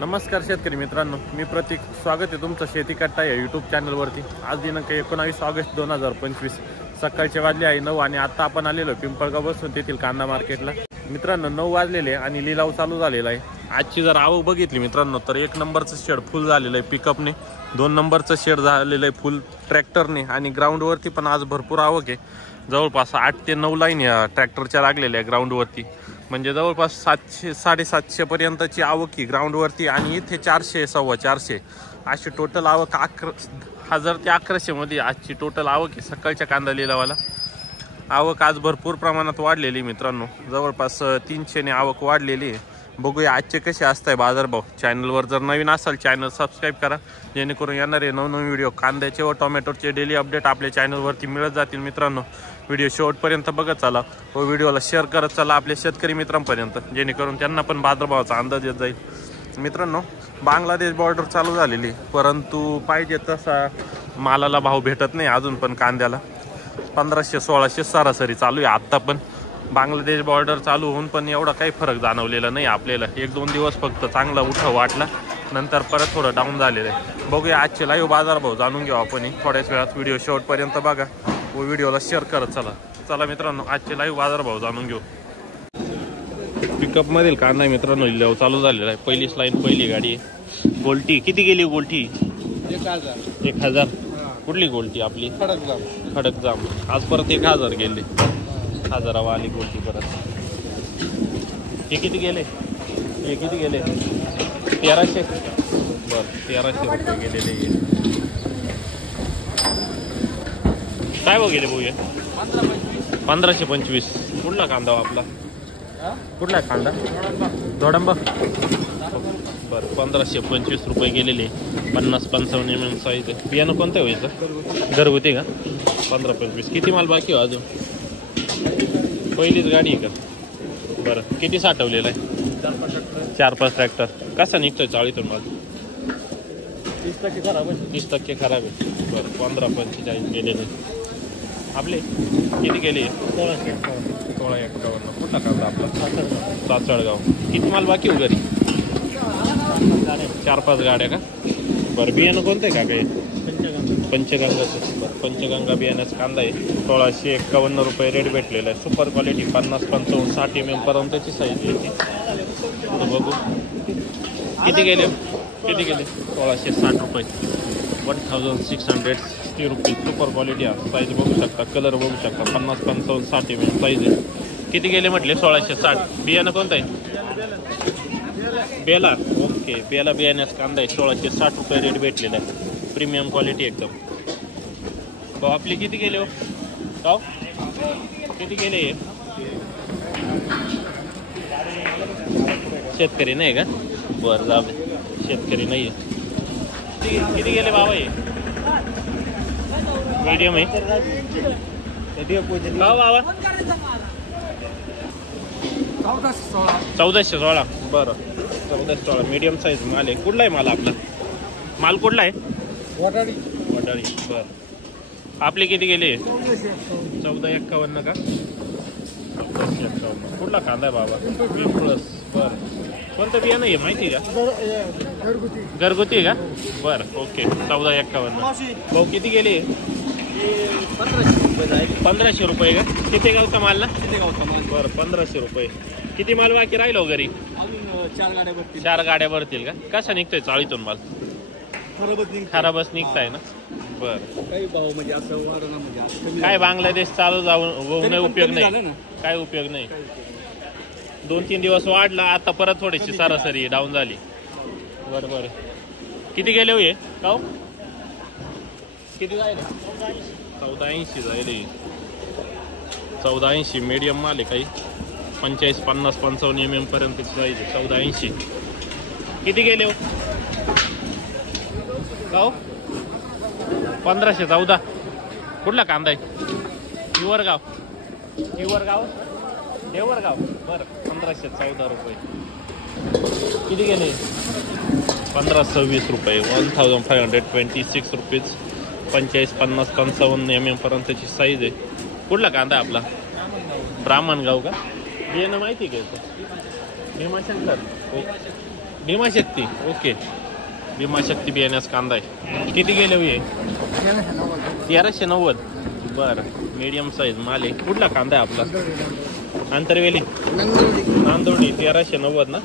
नमस्कार शेतकरी मित्रांनो, मी प्रतीक. स्वागत आहे तुमचं शेती कट्टा या यूट्यूब चॅनलवरती. आज दिनांक 19 ऑगस्ट 2025 सकाळचे वाजले आहे 9 आणि आता आपण आलेलो पिंपळगाव बसून तेथील कांदा मार्केटला. मित्रांनो 9 वाजलेले आणि लिलाव चालू झालेला आहे. आजची जर आवक बघितली मित्रांनो तर 1 नंबरचं शेड फुल झालेलं आहे पिकअपने, 2 नंबरचं शेड झालेलं आहे फुल ट्रॅक्टरने आणि ग्राउंडवरती पण आज भरपूर आवक आहे. जवळपास 8 ते 9 लाईन या ट्रॅक्टरच्या लागलेल्या आहे ग्राउंडवरती. म्हणजे जवळपास 700 750 पर्यंतची आवक ही ग्राउंडवरती आणि इथे 400 सव्वा 400 अशी टोटल आवक 1000 ते 1100 मध्ये आजची टोटल आवक आहे. सकाळच्या कांदा लिलावाला आवक आज भरपूर प्रमाणात वाढलेली मित्रांनो, जवळपास 300 ने आवक वाढलेली आहे. बघूया आजचे कसे असताय बाजारभाव. चॅनलवर जर नवीन असाल चॅनल सबस्क्राईब करा, जेणेकरून येणारे नवनवीन व्हिडिओ कांद्याचे व टोमॅटोचे डेली अपडेट आपल्या चॅनलवरती मिळत जातील. मित्रांनो व्हिडिओ शेवटपर्यंत बघत चला व व्हिडिओला शेअर करत चला आपल्या शेतकरी मित्रांपर्यंत, जेणेकरून त्यांना पण बाजारभावाचा अंदाज येत जाईल. मित्रांनो बांगलादेश बॉर्डर चालू झालेली, परंतु पाहिजे तसा मालाला भाव भेटत नाही अजून पण. कांद्याला 1500-1600 सरासरी चालू आहे आत्ता पण. बांगलादेश बॉर्डर चालू होऊन पण एवढा काही फरक जाणवलेला नाही आपल्याला. 1-2 दिवस फक्त चांगला उठाव वाटला, नंतर परत थोडं डाऊन झालेलं आहे. बघूया आजचे लाईव्ह बाजारभाव जाणून घेऊ आपण थोड्याच वेळात. व्हिडिओ शेवटपर्यंत बघा व व्हिडिओला शेअर करत चला मित्रांनो आजचे लाईव्ह बाजारभाव जाणून घेऊ. पिकअप मधील कांदा मित्रांनो लिलाव चालू झालेला आहे. पहिलीच लाईन पहिली गाडी आहे. गोल्टी किती गेली? गोल्टी 1000. कुठली गोल्टी? आपली खडकजाम. आज परत 1000 गेले. 1000 आली गोल्टी परत. हे किती गेले? 1300. बरं 1300 रुपये गेलेले. काय भाव गेले भाऊ? 1525. कुठला कांदा आपला? कुठला कांदा? दोडंबा. बरं 1525 रुपये गेलेले. 50-55 mm साईज आहे. बियाणं कोणतं व्हायचं? घरगुती का? 15-25. किती माल बाकी हो अजून? पहिलीच गाडी आहे का? बरं किती साठवलेलं आहे? 4-5 ट्रॅक्टर. कसा निघतोय चाळीतून माल? 30% खराब आहे. बरं 15-45 गेलेले. आपले किती गेले? 1651. कुठला कांदा आपला? सासळगाव. किती माल बाकी हो घरी? 4-5 गाड्या का? बरं बियाणं कोणतं आहे का काही? पंचगंगाचं. बरं पंचगंगा बियाण्याचा कांदा आहे. 1651 रुपये रेट भेटलेला आहे. Super quality. 50-55-60 mm पर्यंतची साईज येते. बघू किती गेले? 1660 रुपये. 1660 रुपये. सुपर क्वालिटी आहे. साईज बघू शकता, कलर बघू शकता. 50-55-60 mm साईज आहे. किती गेले म्हटले? 1660. बियाणं कोणतं आहे? बेला. ओके बेला बियाण्याचा कांदा आहे. 1660 रुपये रेट भेटलेला आहे. प्रीमियम क्वालिटी एकदम. भाऊ आपली किती गेले हो? गाव किती गेले? शेतकरी नाही का? बरं जाऊ दे, शेतकरी नाही आहे. किती गेले बाबा? हे मीडियम आहे का बाबा? 1416. बरं 1416 मीडियम साईज माल आहे. कुठला आहे माल आपला? माल कुठला आहे? वडाळी. बरं आपले किती गेले? 1451 का? 1451. कुठला कांदा आहे बाबा? प्लस. बरं कोणतं बियाणं आहे माहिती आहे का? घरगुती आहे का? बरं ओके 1451. भाऊ किती गेले? 1500 रुपये का? किती गावचा माल ना? बरं 1500 रुपये. किती माल बाकी राहिलो घरी? 4 गाड्या भरतील का? कसा निघतोय चाळीतून माल? खराबच निघताय ना? बरं काय बांगलादेश चालू जाऊन उपयोग नाही. काय उपयोग नाही. 2-3 दिवस वाढला, आता परत थोडीशी सरासरी डाऊन झाली. बरं किती गेले हो? गाव किती जायले? 1480 जायले. 1480 मीडियम माल आहे. काही 45-50-55 mm पर्यंत जायचे. 1480. किती गेले हो? गाव 1514. कुठला कांदा आहे? हिवरगाव. देवरगाव. बरं 1514 रुपये. किती गेले? 1526 रुपये. 1526 रुपीज. 45-50-55 mm पर्यंतची साईज आहे. कुठला कांदा आहे आपला? ब्राह्मणगाव का? बियाणं माहिती आहे का? भीमाशंकर. भीमाशक्ती ओके. भीमाशक्ती बियाण्यास कांदा आहे. किती गेले हो हे? 1390. बरं मीडियम साईज माल आहे. कुठला कांदा आहे आपला? आंतरवेली नांदोडी 1390 ना.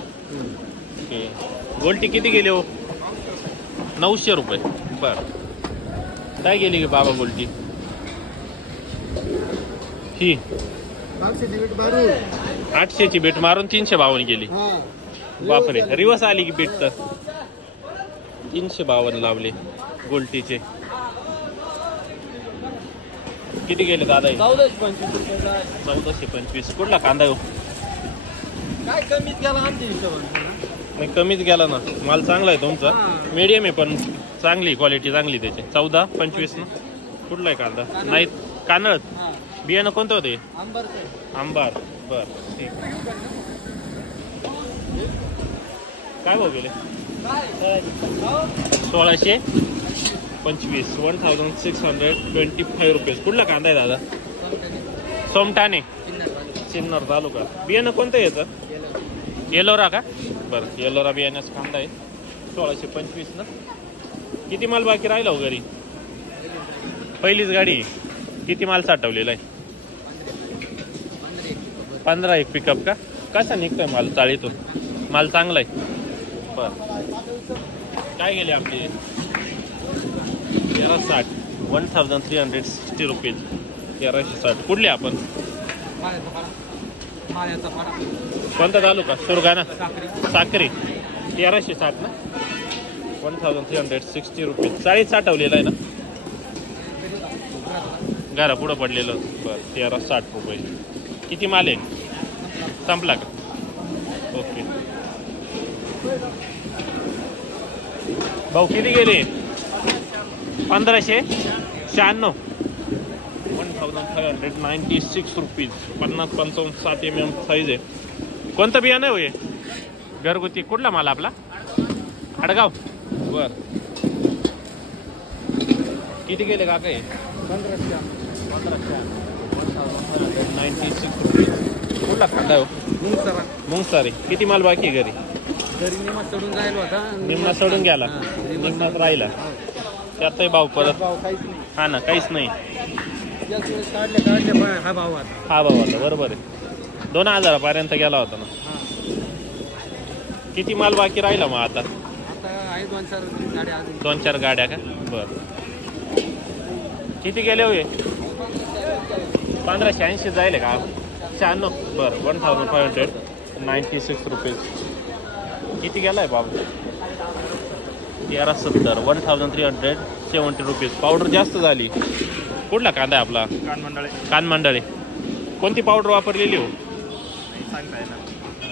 ओके. गोल्टी किती गेले हो? 900 रुपये. बरं काय गेली की बाबा गोल्टी? ही 800ची बेट मारून 352 गेली. बापरे रिवर्स आली की बेट तर 352 लावले गोल्टीचे. किती गेले दादा? 1425. कुठला कांदा हो? काय कमीच गेला आमच्या हिशोबाने. नाही कमीच गेला ना. माल चांगला आहे तुमचा. मीडियम आहे पण चांगली क्वालिटी चांगली त्याची. 1425 ना. कुठला आहे कांदा? नाही कानळ. बियाणं कोणतं होते? आंबार. बर ठीक. काय भाव गेले? 1625. 1625 रुपीज. कुठला कांदा आहे दादा? सोमठाणे सिन्नर तालुका. बियाणं कोणतं याचं? येलोरा का? बरं येलोरा बियाण्यास कांदा आहे. 1625 ना. किती माल बाकी राहिला हो घरी? पहिलीच गाडी. किती माल साठवलेला आहे? 15 एक पिकअप का? कसा निघतोय माल चाळीतून? माल चांगला आहे. बर काय गेले आपले? 1360. 1360 रुपीज. 1360. कुठले आपण? कोणता तालुका? सुरगाणा साक्री. 1360 ना. 1360 रुपीज. 40 साठवलेला आहे ना. घरा पुढं पडलेलं. बरं 1360 रुपये. किती माल आहे? संपला का? ओके. भाऊ किती गेले? 1596. 1596 रुपीज. 50-55 7 mm साईज आहे. कोणतं बियाणं आहे? घरगुती. कुठला माल आपला? आडगाव. बर किती गेले काका हे? 1596 रुपीज. कुठला कांदा हो? मुंगसारी. किती माल बाकी घरी? निम्मा सोडून जायला होता. निम्मा सोडून गेला. निम्माच राहिला. त्यातही भाव परत. हा ना काहीच नाही. हा भाव आता बरोबर आहे. 2000 पर्यंत गेला होता ना. किती माल बाकी राहिला मग आता? 2-4 गाड्या का? बर किती गेले होय? 1580 जायले का? 96. बरं 1596 रुपीज. किती गेलाय बाबा? 1370. 1370 रुपीज. पावडर जास्त झाली. कुठला कांदा आहे आपला? कानमंडळे. कोणती पावडर वापरलेली हो?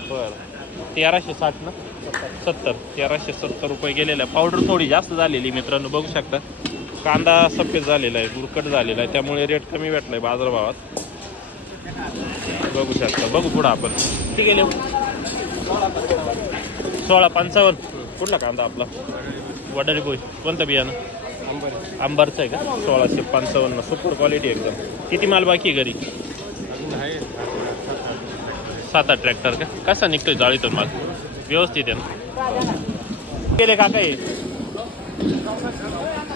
बरं 1360 ना. 70. 1370 रुपये गेलेला आहे. पावडर थोडी जास्त झालेली मित्रांनो बघू शकता. कांदा सफेद झालेला आहे. बुरकट झालेला आहे. त्यामुळे रेट कमी भेटलाय बाजारभावात. बघू शकता. बघू पुढं आपण. किती गेले? 1655. कुठला कांदा आपला? वडाळी बोई. कोणतं बियाणं? आंबारचं आहे का? 1655. सुपर क्वालिटी एकदम. किती माल बाकी आहे घरी? 7-8 ट्रॅक्टर का? कसा निघतोय जाळीतून माल? व्यवस्थित आहे ना. गेले काका हे?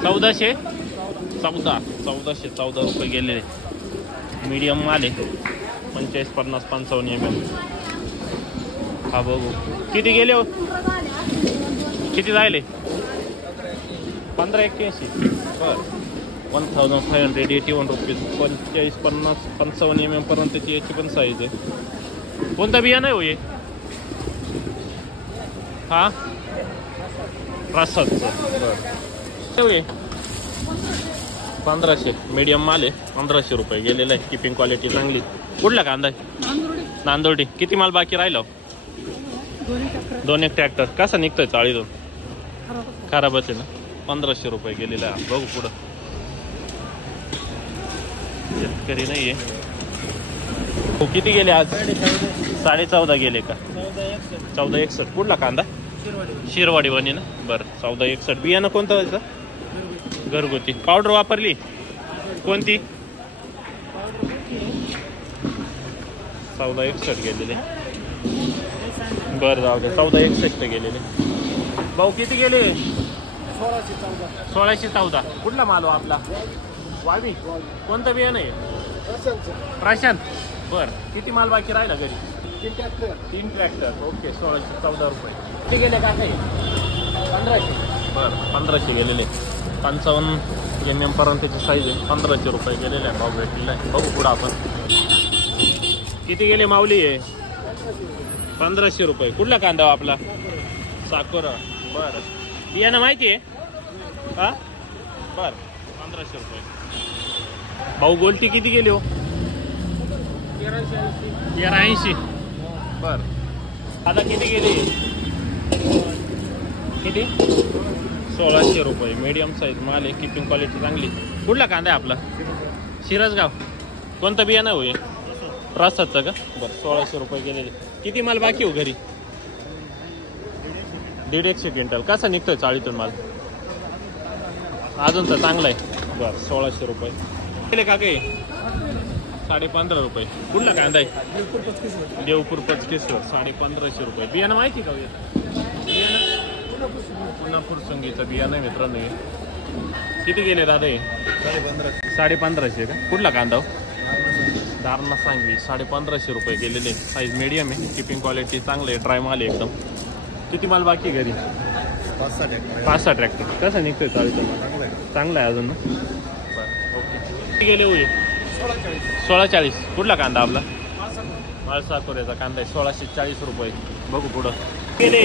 1414 रुपये गेलेले. मीडियम माल आहे. 45, 50, 55 mm. हा बघू. किती गेले हो? किती जायले? 1581. बरं 1581 रुपीज. 45, 50, 55 mm पर्यंतची याची पण साईज आहे. कोणता बियाणं आहे हो हे? हा प्रसादचं. बरं 1500. मीडियम माल आहे. 1500 रुपये गेलेला आहे. किपिंग क्वालिटी चांगली. कुठला कांदा आहे? नांदोडी. किती माल बाकी राहिला? 2-1 ट्रॅक्टर. कसा निघतोय चाळीतून? खराबच आहे ना. 1500 रुपये गेलेला आहे. बघू पुढं. शेतकरी नाहीये. हो किती गेले आज? 14.5 गेले का? 1461. कुठला कांदा? शिरवाडी बनी ना. बरं 1461. बियाणं कोणतं व्हायचं? घरगुती. पावडर वापरली कोणती? 1461 गेलेले. बरं जाऊ दे. 1461 गेलेले. भाऊ किती गेले? 1614 1614. कुठला माल हो आपला? वावी. कोणतं बियाणं आहे? प्रशांत. बर, किती माल बाकी राहिला घरी? 3 ट्रॅक्टर. ओके, 1614 रुपये. किती गेले का काही? 1500. बर, 1500 गेलेले. 55 MM पर्यंतची साईज आहे. 1500 रुपये गेलेले आहे. भाव भेटलेला आहे. बघू पुढं आपण. किती गेले माऊली आहे? 1500 रुपये. कुठला कांदा हो आपला? साकोरा. बरं, बियाणं माहिती आहे हा? बर, 1500 रुपये. भाऊ गोल्टी किती गेली हो? 1380. बर, आता किती गेली? किती? 1600 रुपये. मीडियम साईज माल आहे. किपिंग क्वालिटी चांगली. कुठला कांदा आहे आपला? शिरसगाव. कोणतं बियाणं होईल? प्रसादचं का? बरं, 1600 रुपये गेलेले. किती माल बाकी हो घरी? 150 क्विंटल. कसा निघतोय चाळीतून माल? अजून तर चांगला आहे. बरं, 1600 रुपये गेले का काही? 15.5 रुपये. कुठला कांदा आहे? देवपूर 25वर. 1550 रुपये. बियाणं माहिती का? बियाणं पुन्हापूर संगीचं बियाणं मित्रांनो. किती गेले दादा? 1550 का? कुठला कांदा हो? दारणा सांगवी. 1550 रुपये गेलेले. साईज मीडियम आहे. किपिंग क्वालिटी चांगलं आहे. ड्राय माल आहे एकदम. किती माल बाकी घरी? 5-6 ट्रॅक्टर. कसं निघतोय चाळीतून? चांगला आहे अजून ना. बरं, ओके. किती गेले होईल? 1640. कुठला कांदा आपला? माळसाकोऱ्याचा कांदा आहे. 1640 रुपये. बघू पुढं. गेले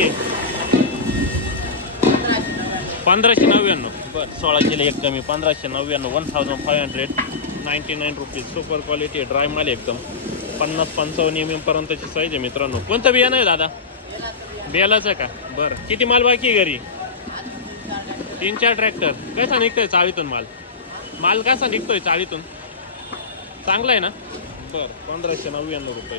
1599. बरं, 16 गेले. एक कमी. 1599. 1599 रुपीज. सुपर क्वालिटी आहे. ड्राय माल एकदम. 50-55 MM पर्यंतची साईज आहे मित्रांनो. कोणतं बियाणं आहे दादा? बेलाचं का? बरं, किती माल बाकी आहे घरी? 3-4 ट्रॅक्टर. कसा निघतोय चाळीतून माल? माल कसा निघतोय चाळीतून? चांगला आहे ना? बरं, 1599 रुपये.